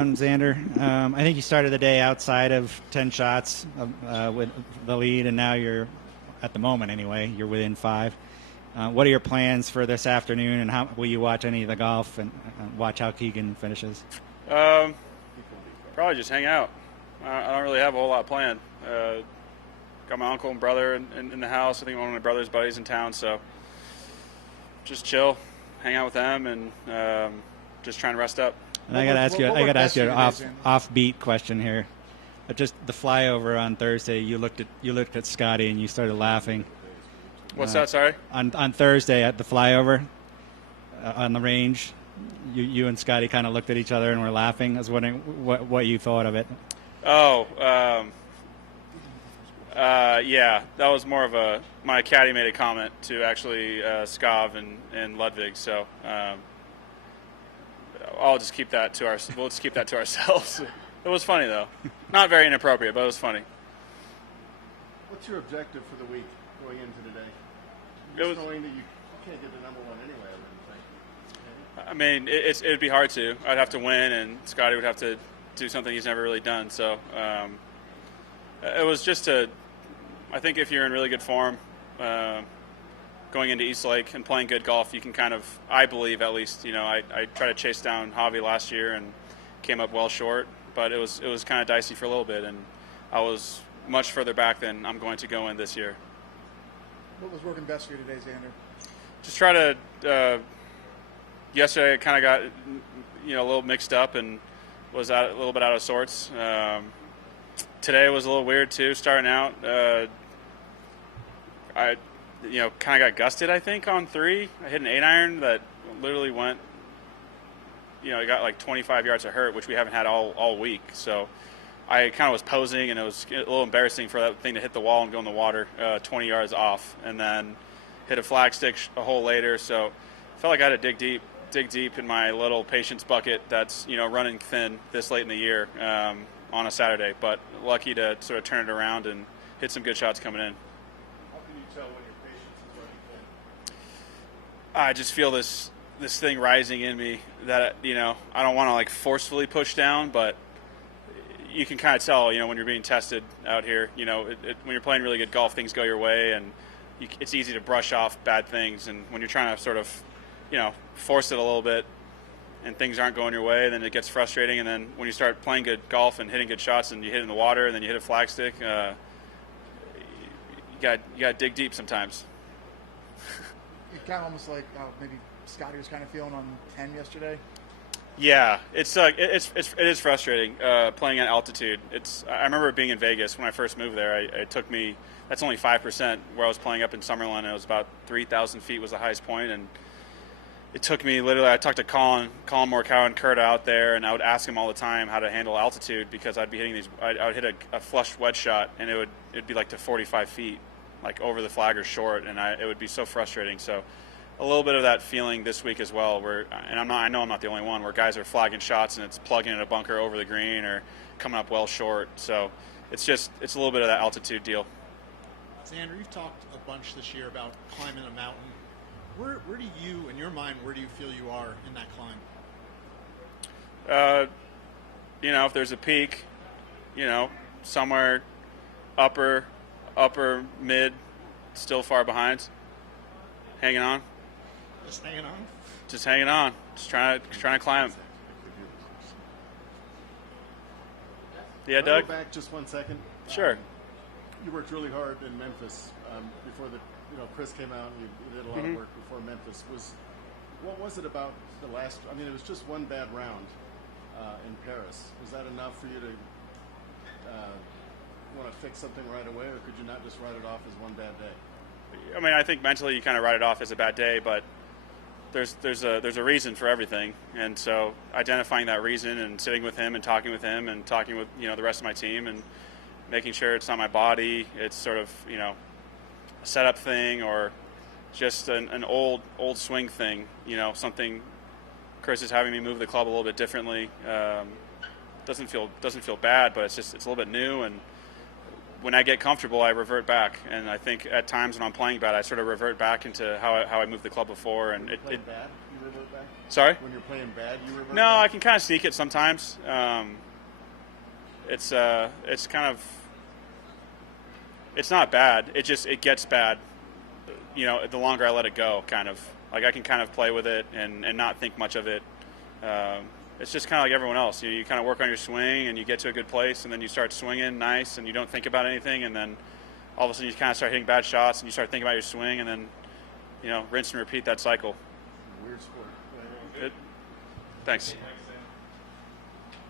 Xander. I think you started the day outside of 10 shots with the lead, and now you're, at the moment anyway, you're within 5. What are your plans for this afternoon, and how will you watch any of the golf and watch how Keegan finishes? Probably just hang out. I don't really have a whole lot planned. Got my uncle and brother in the house. I think one of my brother's buddies in town, so just chill, hang out with them, and just try and rest up. And I got to ask you an offbeat question here. Just the flyover on Thursday, you looked at Scotty and you started laughing. What's that? Sorry. On Thursday at the flyover on the range, you and Scotty kind of looked at each other and were laughing. I was wondering what you thought of it. Oh, yeah, that was more of my caddy made a comment to actually Skav and Ludwig, so we'll just keep that to ourselves. It was funny though, not very inappropriate, but it was funny. What's your objective for the week going into today? It was knowing that you can't get the number one anyway. I mean, it'd be hard to. I'd have to win, and Scotty would have to do something he's never really done. So it was just I think if you're in really good form, going into East Lake and playing good golf, you can kind of, I believe at least, I tried to chase down Javi last year and came up well short, but it was kind of dicey for a little bit, and I was much further back than I'm going to go in this year. What was working best for you today, Xander? Just try to. Yesterday, I kind of got a little mixed up and was a little bit out of sorts. Today was a little weird too. Starting out, I kind of got gusted. I think on 3, I hit an 8-iron that literally went. I got like 25 yards of hurt, which we haven't had all week. So I kind of was posing, and it was a little embarrassing for that thing to hit the wall and go in the water 20 yards off, and then hit a flag stick a hole later. So I felt like I had to dig deep in my little patience bucket that's running thin this late in the year on a Saturday, but lucky to sort of turn it around and hit some good shots coming in. How can you tell when your patience is running thin? I just feel this thing rising in me that I don't want to like forcefully push down, but you can kind of tell when you're being tested out here. When you're playing really good golf, things go your way, and it's easy to brush off bad things, and when you're trying to sort of force it a little bit and things aren't going your way, then it gets frustrating. And then when you start playing good golf and hitting good shots and you hit in the water and then you hit a flag stick, you got to dig deep sometimes. It kind of almost like maybe Scotty was kind of feeling on 10 yesterday. Yeah, it is frustrating playing at altitude. I remember being in Vegas when I first moved there. It took me, that's only 5% where I was playing up in Summerlin, and it was about 3,000 feet was the highest point, and it took me literally, I talked to Colin Morikawa and Kurt out there, and I would ask him all the time how to handle altitude, because I'd be hitting these, I would hit a flush wedge shot, and it'd be like to 45 feet, like over the flag or short, and it would be so frustrating. So a little bit of that feeling this week as well, and I know I'm not the only one, where guys are flagging shots and it's plugging in a bunker over the green or coming up well short. So it's a little bit of that altitude deal. Xander, you've talked a bunch this year about climbing a mountain. Where do you, in your mind, where do you feel you are in that climb? If there's a peak, somewhere upper mid, still far behind, hanging on. Just hanging on? Just hanging on. Just trying to climb. Yeah, Doug? Go back just 1 second. Sure. You worked really hard in Memphis before Chris came out, and you did a lot of work before Memphis. What was it about the last? I mean, it was just one bad round in Paris. Was that enough for you to want to fix something right away, or could you not just write it off as one bad day? I mean, I think mentally you kind of write it off as a bad day, but there's a reason for everything, and so identifying that reason and sitting with him and talking with the rest of my team and making sure it's not my body, it's sort of a setup thing or just an old swing thing, something. Chris is having me move the club a little bit differently. Doesn't feel bad, but it's a little bit new, and when I get comfortable, I revert back. And I think at times when I'm playing bad, I sort of revert back into how I moved the club before. And bad? You revert back? Sorry? When you're playing bad, you revert No, back? I can kind of sneak it sometimes. It's kind of, it's not bad. It gets bad. You know, the longer I let it go, kind of. Like I can kind of play with it and not think much of it. It's just kind of like everyone else. You kind of work on your swing and you get to a good place, and then you start swinging nice and you don't think about anything, and then all of a sudden you kind of start hitting bad shots and you start thinking about your swing, and then, you know, rinse and repeat that cycle. Weird sport. Thanks.